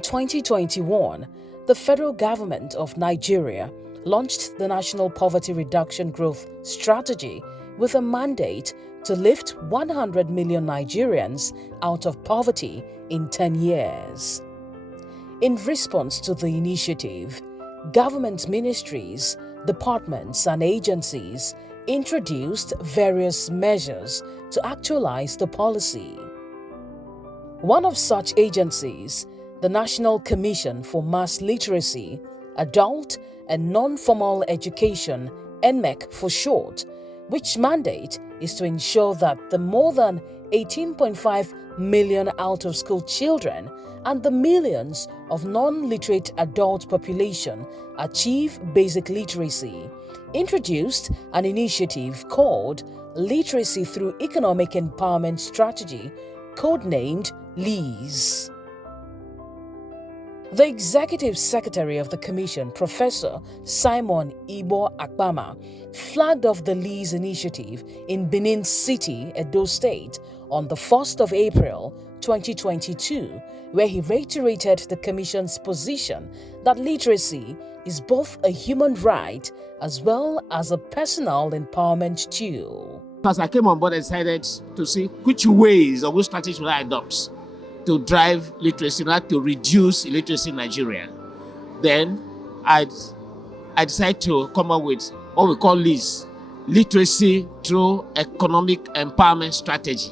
In 2021, the federal government of Nigeria launched the National Poverty Reduction Growth Strategy with a mandate to lift 100 million Nigerians out of poverty in 10 years. In response to the initiative, government ministries, departments and agencies introduced various measures to actualize the policy. One of such agencies, the National Commission for Mass Literacy, Adult and Non-Formal Education, NMEC for short, which mandate is to ensure that the more than 18.5 million out-of-school children and the millions of non-literate adult population achieve basic literacy, introduced an initiative called Literacy Through Economic Empowerment Strategy, codenamed LEES. The Executive Secretary of the Commission, Professor Simon Ibor Akpama, flagged off the LEES initiative in Benin City, Edo State, on the 1st of April 2022, where he reiterated the Commission's position that literacy is both a human right as well as a personal empowerment tool. As I came on board, I decided to see which ways or which strategies will I adopt to drive literacy, not to reduce illiteracy in Nigeria. Then I decided to come up with what we call LEES, Literacy Through Economic Empowerment Strategy.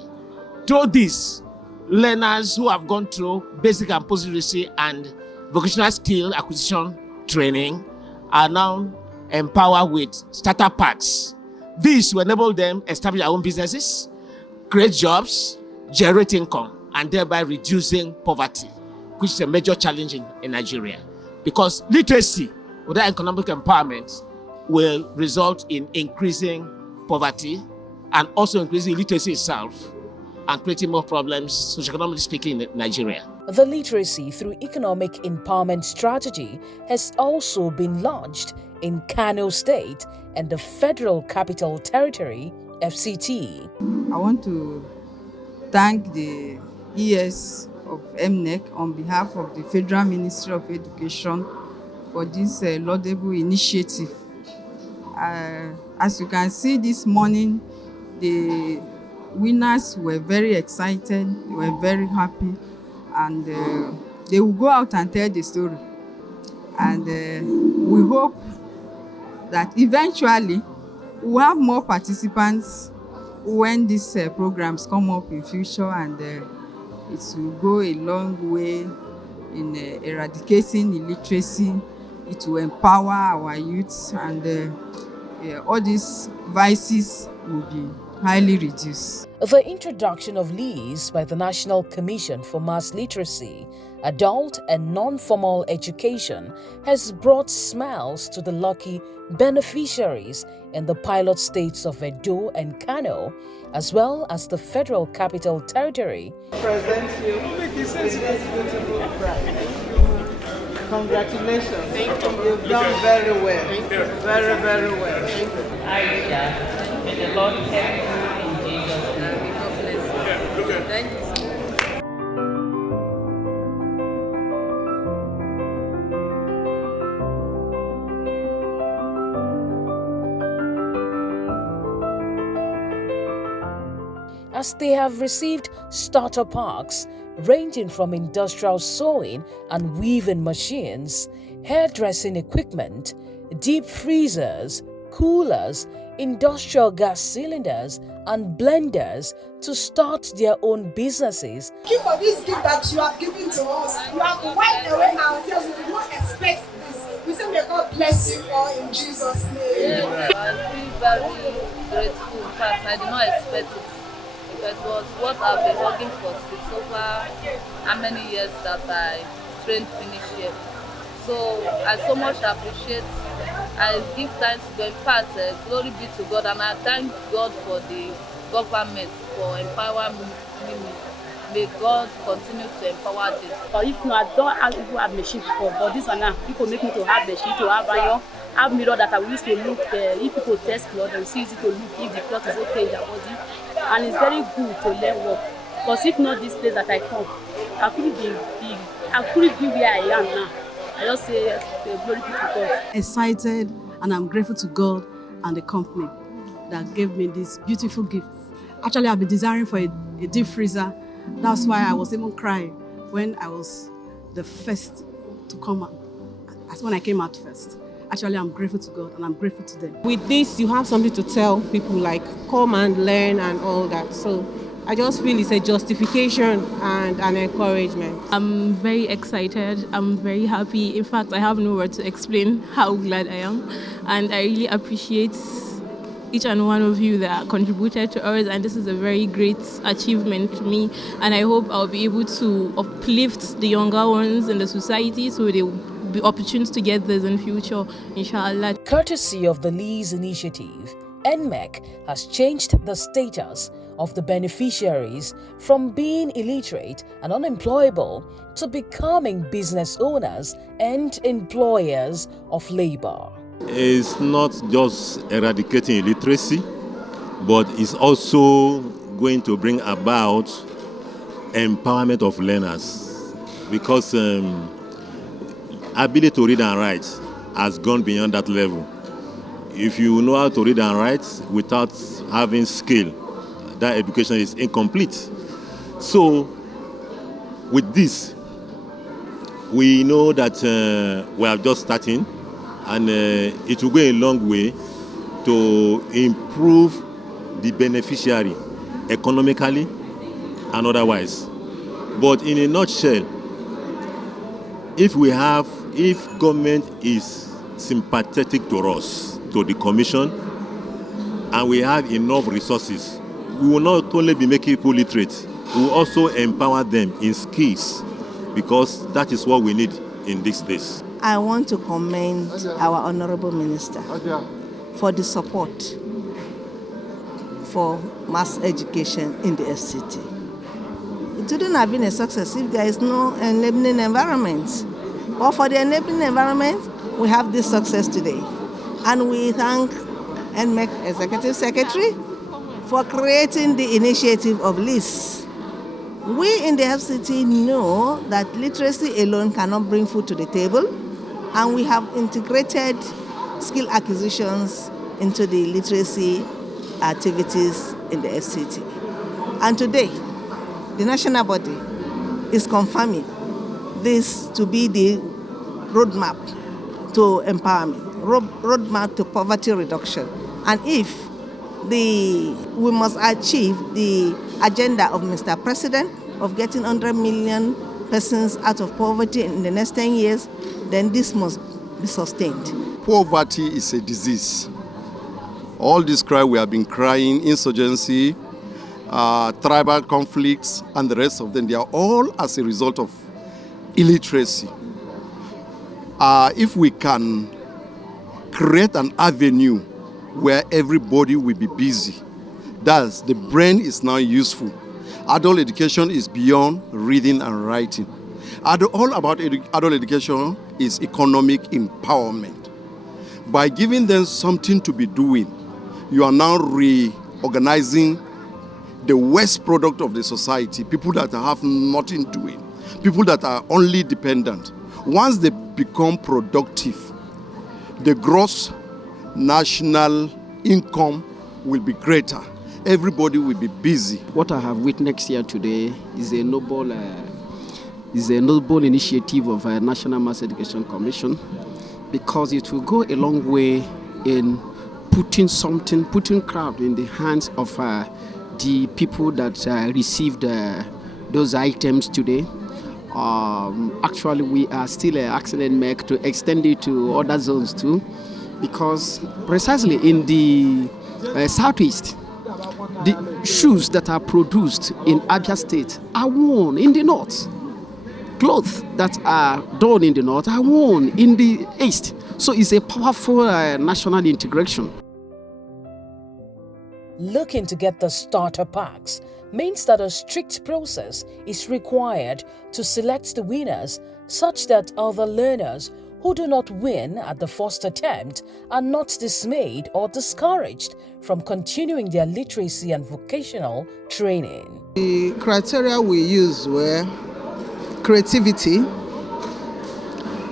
Through this, learners who have gone through basic and post-literacy and vocational skill acquisition training are now empowered with starter packs. This will enable them establish their own businesses, create jobs, generate income, and thereby reducing poverty, which is a major challenge in Nigeria. Because literacy without economic empowerment will result in increasing poverty and also increasing literacy itself and creating more problems, socioeconomically speaking, in Nigeria. The Literacy Through Economic Empowerment Strategy has also been launched in Kano State and the Federal Capital Territory, FCT. I want to thank the ES of NMEC on behalf of the Federal Ministry of Education for this laudable initiative. As you can see this morning, the winners were very excited, they were very happy, and they will go out and tell the story. And we hope that eventually we'll have more participants when these programs come up in future, and it will go a long way in eradicating illiteracy. It will empower our youth, and all these vices will be highly reduced. The introduction of LEES by the National Commission for Mass Literacy, Adult and Non-Formal Education has brought smiles to the lucky beneficiaries in the pilot states of Edo and Kano, as well as the Federal Capital Territory. Present you with this beautiful prize. Congratulations. Thank you. You've done very well. Thank you. Very, very well. Thank you. Aisha, may the Lord help you in Jesus' name. God bless you. Yeah, look at Thank you. As they have received starter packs ranging from industrial sewing and weaving machines, hairdressing equipment, deep freezers, coolers, industrial gas cylinders and blenders to start their own businesses. Thank you for this gift that you have given to us. You have wiped away our tears. We did not expect this. We say may God bless you all in Jesus' name. I feel very grateful. In fact, I did not expect it. Because it was what I've been working for since over how many years that I trained finish here. So I so much appreciate, I give thanks to God. In fact, glory be to God, and I thank God for the government for empowering me. May God continue to empower this. If not, I don't have people have machine before, but this one now, people make me to have machine, to have iron, have mirror that I will use to look, if people test cloth, and see easy to look if the cloth is okay in their body. And it's very good to learn work. Because if not this place that I come, I couldn't be I couldn't be where I am now. I just say glory be to God. Excited, and I'm grateful to God and the company that gave me this beautiful gift. Actually, I've been desiring for a deep freezer. That's why I was even crying when I was the first to come out. That's when I came out first. Actually, I'm grateful to God and I'm grateful to them. With this, you have something to tell people, like come and learn and all that. So I just feel it's a justification and an encouragement. I'm very excited. I'm very happy. In fact, I have no word to explain how glad I am. And I really appreciate each and one of you that contributed to ours. And this is a very great achievement to me. And I hope I'll be able to uplift the younger ones in the society so they will be opportunities to get this in future, inshallah. Courtesy of the LEES initiative, NMEC has changed the status of the beneficiaries from being illiterate and unemployable to becoming business owners and employers of labor. It's not just eradicating illiteracy, but it's also going to bring about empowerment of learners, because ability to read and write has gone beyond that level. If you know how to read and write without having skill, that education is incomplete. So with this, we know that we are just starting, and it will go a long way to improve the beneficiary economically and otherwise. But in a nutshell, if government is sympathetic to us, to the commission, and we have enough resources, we will not only be making people literate, we will also empower them in skills, because that is what we need in these days. I want to commend our Honorable Minister for the support for mass education in the FCT. It wouldn't have been a success if there is no enabling environment. But for the enabling environment, we have this success today. And we thank NMEC Executive Secretary for creating the initiative of LEES. We in the FCT know that literacy alone cannot bring food to the table, and we have integrated skill acquisitions into the literacy activities in the FCT. And today, the national body is confirming this to be the roadmap to empowerment, roadmap to poverty reduction. And if we must achieve the agenda of Mr. President of getting 100 million persons out of poverty in the next 10 years, then this must be sustained. Poverty is a disease. All this cry we have been crying, insurgency, tribal conflicts, and the rest of them, they are all as a result of illiteracy. If we can create an avenue where everybody will be busy, thus the brain is now useful. Adult education is beyond reading and writing. All about adult education is economic empowerment. By giving them something to be doing, you are now reorganizing the waste product of the society, people that have nothing doing, people that are only dependent. Once they become productive, the gross national income will be greater. Everybody will be busy. What I have witnessed here today is a noble initiative of a National Mass Education Commission, because it will go a long way in putting crowd in the hands of the people that received those items today. Actually, we are still asking NMEC to extend it to other zones too, because precisely in the southeast, the shoes that are produced in Abia State are worn in the north. Clothes that are done in the north are worn in the east. So it's a powerful national integration. Looking to get the starter packs means that a strict process is required to select the winners, such that other learners who do not win at the first attempt are not dismayed or discouraged from continuing their literacy and vocational training. The criteria we used were creativity,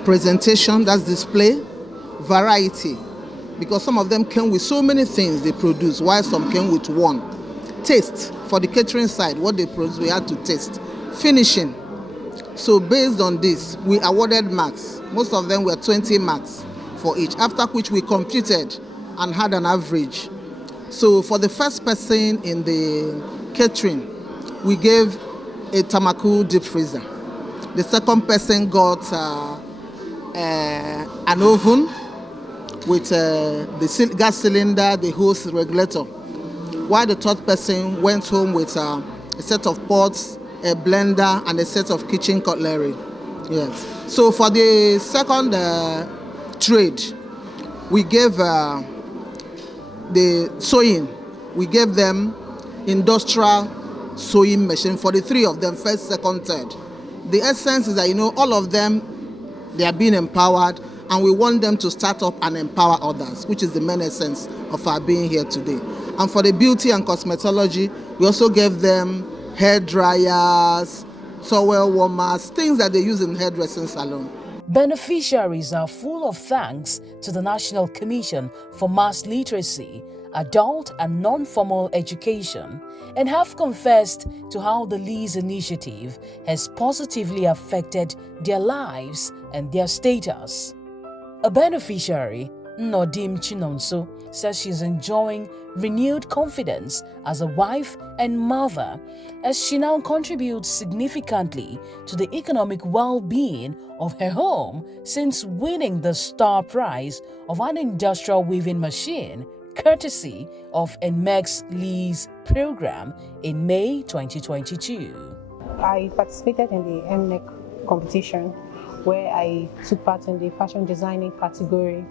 presentation, that's display, variety, because some of them came with so many things they produce, while some came with one. Taste, for the catering side, what they produce, we had to taste. Finishing. So based on this, we awarded marks. Most of them were 20 marks for each, after which we computed and had an average. So for the first person in the catering, we gave a Tamaku deep freezer. The second person got an oven with the gas cylinder, the hose regulator, while the third person went home with a set of pots, a blender, and a set of kitchen cutlery. Yes. So for the second trade, we gave the sewing. We gave them industrial sewing machine for the three of them, first, second, third. The essence is that, all of them, they are being empowered, and we want them to start up and empower others, which is the main essence of our being here today. And for the beauty and cosmetology, we also gave them hair dryers, towel warmers, things that they use in hairdressing salon. Beneficiaries are full of thanks to the National Commission for Mass Literacy, Adult and Non-Formal Education, and have confessed to how the LEES initiative has positively affected their lives and their status. A beneficiary, Nodim Chinonso, says she's enjoying renewed confidence as a wife and mother, as she now contributes significantly to the economic well-being of her home since winning the star prize of an industrial weaving machine courtesy of NMEC's LEES program in May 2022. I participated in the NMEC competition where I took part in the fashion designing category.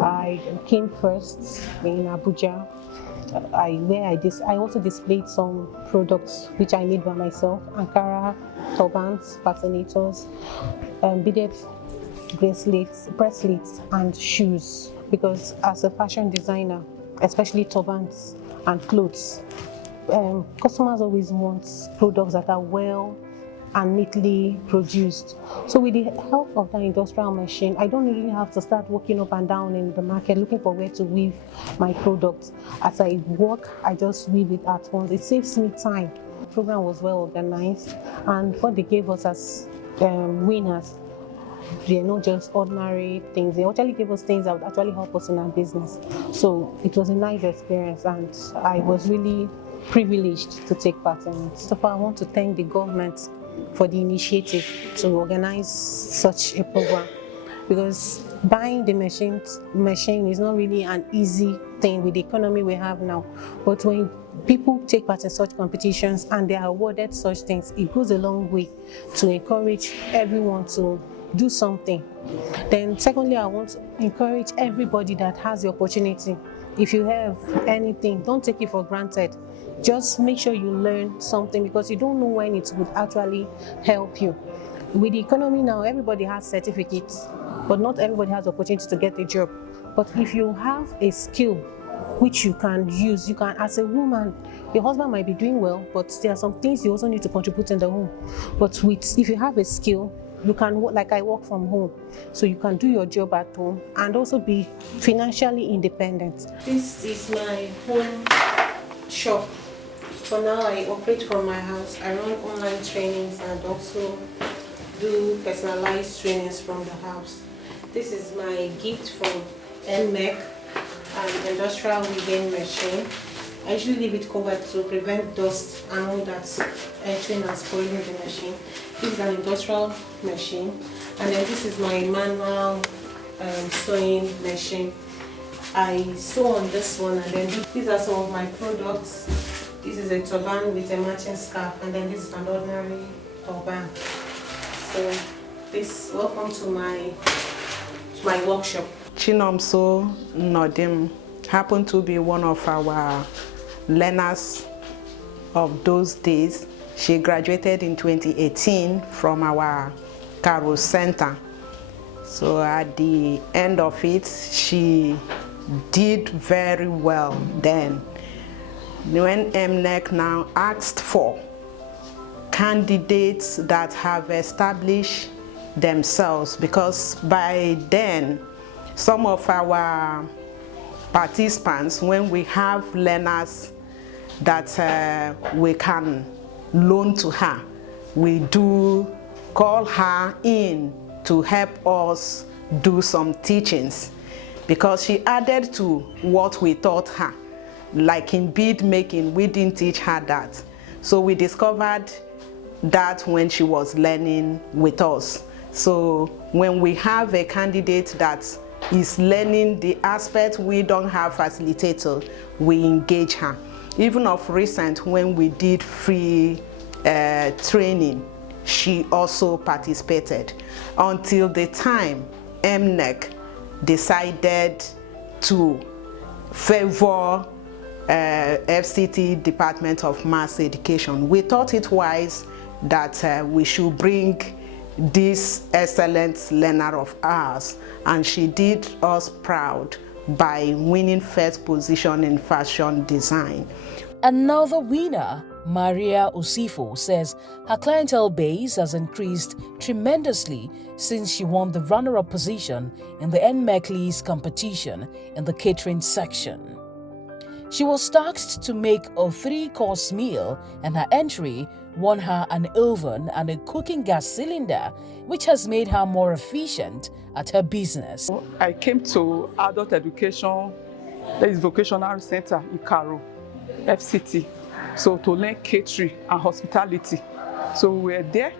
I came first in Abuja, I also displayed some products which I made by myself: Ankara, turbans, fascinators, beaded bracelets, and shoes. Because as a fashion designer, especially turbans and clothes, customers always want products that are well and neatly produced. So with the help of the industrial machine, I don't really have to start walking up and down in the market looking for where to weave my products. As I work, I just weave it at once. It saves me time. The program was well organized, and what they gave us as winners, they're not just ordinary things. They actually gave us things that would actually help us in our business. So it was a nice experience, and I was really privileged to take part in it. So far, I want to thank the government for the initiative to organize such a program, because buying the machine is not really an easy thing with the economy we have now. But when people take part in such competitions and they are awarded such things, it goes a long way to encourage everyone to do something. Then secondly, I want to encourage everybody that has the opportunity. If you have anything, don't take it for granted. Just make sure you learn something, because you don't know when it would actually help you. With the economy now, everybody has certificates, but not everybody has the opportunity to get a job. But if you have a skill which you can use, you can, as a woman, your husband might be doing well, but there are some things you also need to contribute in the home. But if you have a skill, you can, like I work from home, so you can do your job at home and also be financially independent. This is my home shop. For now, I operate from my house. I run online trainings and also do personalized trainings from the house. This is my gift from NMEC, an industrial weaving machine. I usually leave it covered to prevent dust and all that entering and spoiling the machine. This is an industrial machine, and then this is my manual sewing machine. I sew on this one, and then these are some of my products. This is a turban with a matching scarf, and then this is an ordinary turban. So welcome to my workshop. Chinomso Nodim happened to be one of our learners of those days. She graduated in 2018 from our Caro Center. So at the end of it, she did very well then. When NMEC now asked for candidates that have established themselves, because by then some of our participants, when we have learners that we can loan to her, we do call her in to help us do some teachings, because she added to what we taught her. Like in bead making, we didn't teach her that. So we discovered that when she was learning with us. So when we have a candidate that is learning the aspect we don't have facilitator, we engage her. Even of recent, when we did free training, she also participated, until the time NMEC decided to favor FCT Department of Mass Education. We thought it wise that we should bring this excellent learner of ours, and she did us proud by winning first position in fashion design. Another winner, Maria Osifo, says her clientele base has increased tremendously since she won the runner-up position in the NMEC LEES competition in the catering section. She was tasked to make a 3-course meal, and her entry won her an oven and a cooking gas cylinder, which has made her more efficient at her business. I came to Adult Education, that is Vocational Center in Karo, FCT, so to learn catering and hospitality. So we were there.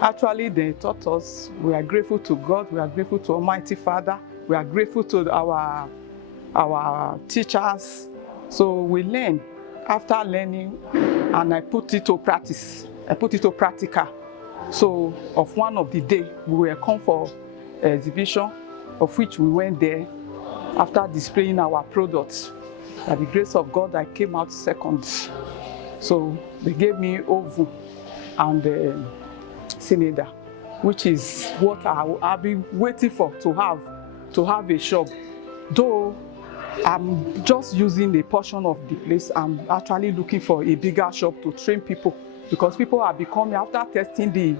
Actually, they taught us. We are grateful to God. We are grateful to Almighty Father. We are grateful to our teachers. So we learn. After learning, and I put it to practice. I put it to practical. So of one of the day, we were come for exhibition, of which we went there after displaying our products. By the grace of God, I came out second. So they gave me oven and cylinder, which is what I've been waiting for to have a shop. Though I'm just using a portion of the place, I'm actually looking for a bigger shop to train people, because people are becoming, after testing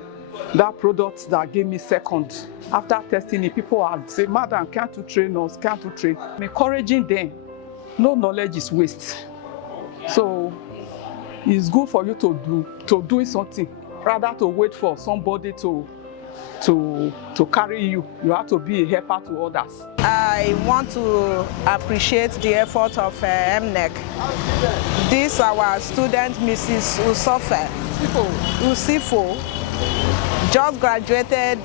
that product that gave me second, after testing it, people are saying, "Madam, can't you train us? Can't you train?" I'm encouraging them. No knowledge is waste. So it's good for you to do something rather to wait for somebody to carry you. You have to be a helper to others. I want to appreciate the effort of NMEC. This our student, Mrs. Usifo, just graduated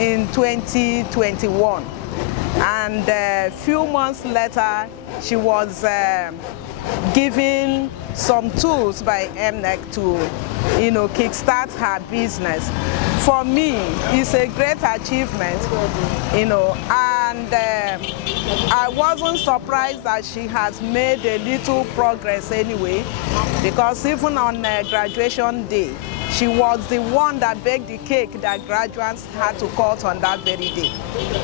in 2021, and a few months later she was given some tools by NMEC to kickstart her business. For me, it's a great achievement, and I wasn't surprised that she has made a little progress anyway, because even on graduation day, she was the one that baked the cake that graduates had to cut on that very day.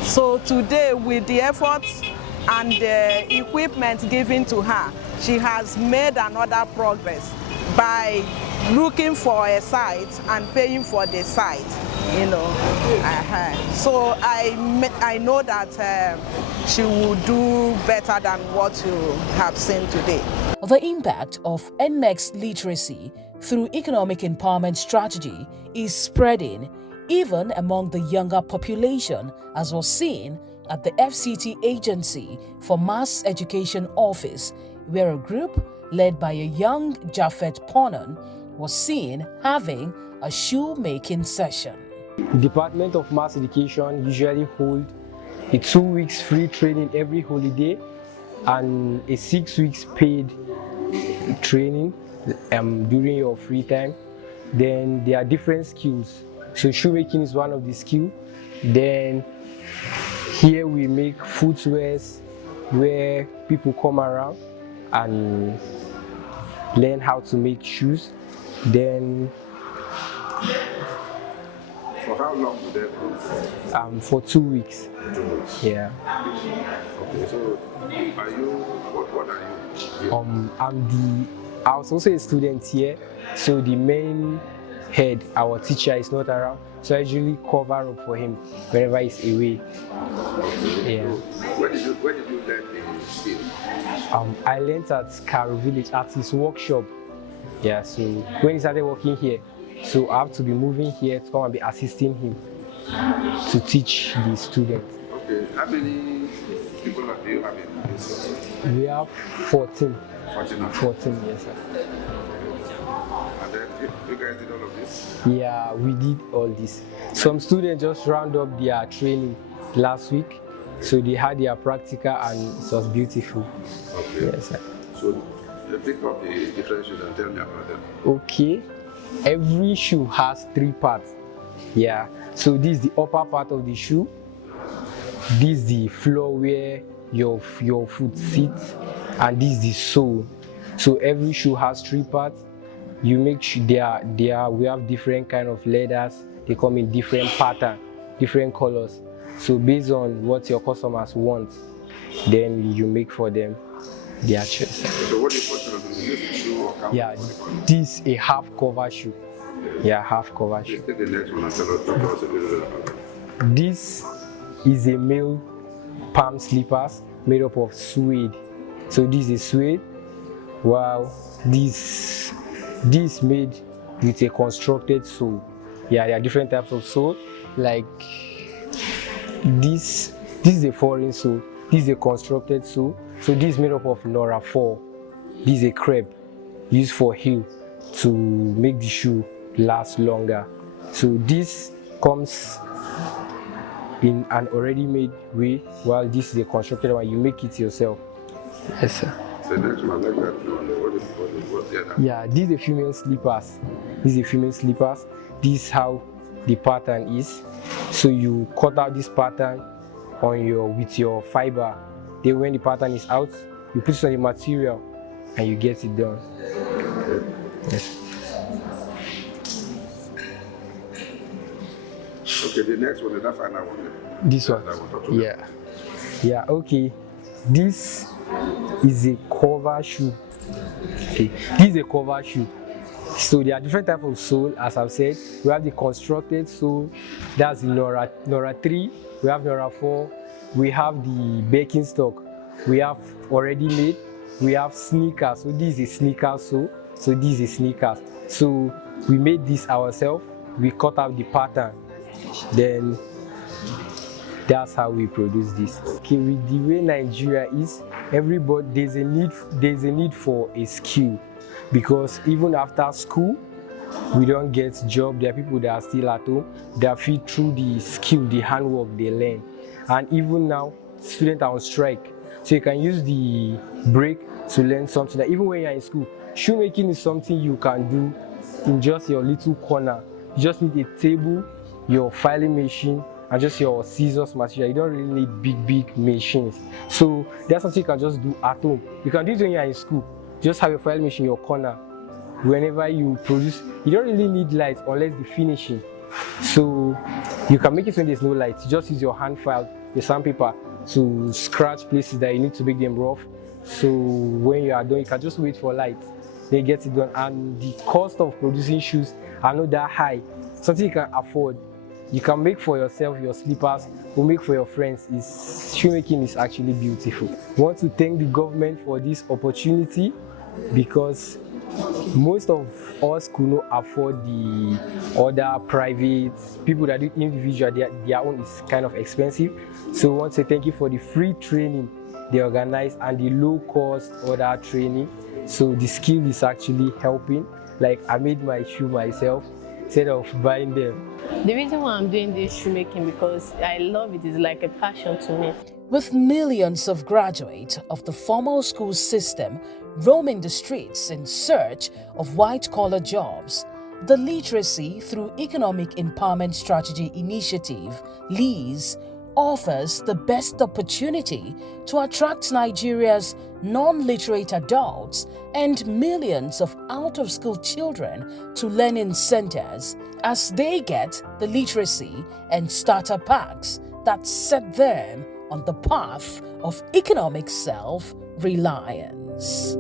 So today, with the efforts and the equipment given to her, she has made another progress by looking for a site and paying for the site, So I know that she will do better than what you have seen today. The impact of NMEC's literacy through economic empowerment strategy is spreading even among the younger population, as was seen at the FCT Agency for Mass Education Office, where a group led by a young Japhet Ponan was seen having a shoemaking session. Department of Mass Education usually hold a 2 weeks free training every holiday and a 6 weeks paid training during your free time. Then there are different skills. So shoemaking is one of the skills. Then here we make footwears where people come around and learn how to make shoes. Then for how long would that go? For 2 weeks. 2 weeks. Yeah. Okay, so are you, what are you? I was also a student here, so the main head, our teacher, is not around. So I usually cover up for him whenever he's away. Yeah. Where did you learn the skill? I learned at Caro Village at his workshop. Yeah, so when he started working here, so I have to be moving here to come and be assisting him to teach the students. Okay, how many people do you have in this? We have 14. 14. 14, yes, sir. And then you guys did all of this? Yeah, we did all this. Some students just round up their training last week, so they had their practical and it was beautiful. Okay. Yes, sir. So pick up the different shoes and tell me about them. Okay, every shoe has 3 parts. Yeah, so this is the upper part of the shoe. This is the floor where your foot sits, and this is the sole. So every shoe has 3 parts. You make sure we have different kind of leathers. They come in different pattern, different colors. So based on what your customers want, then you make for them their choice. So what do you put on? Is this a shoe or camel? Yeah, this is a half cover shoe. Yeah, half cover shoe. Take the next one and tell us a little bit about it. This is a male palm slippers made up of suede. So this is suede. Wow, this made with a constructed sole. Yeah, there are different types of sole. Like this is a foreign sole. This is a constructed sole. So this is made up of Nora 4. This is a crepe used for heel to make the shoe last longer. So this comes in an already made way, while this is a constructed one. You make it yourself. Yes, sir. The next one, like that, what's the other? Yeah, these are female slippers. These are female slippers. This is how the pattern is. So you cut out this pattern with your fiber. Then when the pattern is out, you put it on the material and you get it done. Yes. Okay, the next one is that final one. This one. Yeah. Yeah, okay. This is a cover shoe. Okay. This is a cover shoe. So there are different types of sole, as I've said. We have the constructed sole, that's the Nora 3, we have Nora 4, we have the baking stock, we have already made, we have sneakers. So this is a sneaker sole, so this is sneakers. So we made this ourselves, we cut out the pattern, then that's how we produce this. Okay, with the way Nigeria is, everybody there's a need for a skill, because even after school we don't get job. There are people that are still at home that feed through the skill, the handwork they learn. And even now students are on strike, so you can use the break to learn something. That even when you're in school, shoemaking is something you can do in just your little corner. You just need a table, your filing machine, and just your scissors material. You don't really need big machines. So that's something you can just do at home. You can do it when you're in school. Just have your filing machine in your corner. Whenever you produce, you don't really need light unless the finishing. So you can make it when there's no light. You just use your hand file, your sandpaper, to scratch places that you need to make them rough. So when you are done, you can just wait for light, then get it done. And the cost of producing shoes are not that high. Something you can afford. You can make for yourself your slippers, or make for your friends. Shoemaking is actually beautiful. I want to thank the government for this opportunity, because most of us could not afford the other private people that do individual. Their own is kind of expensive. So I want to say thank you for the free training they organize and the low cost other training. So the skill is actually helping. Like I made my shoe myself instead of buying them. The reason why I'm doing this shoemaking because I love it. It's like a passion to me. With millions of graduates of the formal school system roaming the streets in search of white-collar jobs, the Literacy through Economic Empowerment Strategy Initiative, LEES, offers the best opportunity to attract Nigeria's non-literate adults and millions of out-of-school children to learning centers as they get the literacy and starter packs that set them on the path of economic self-reliance.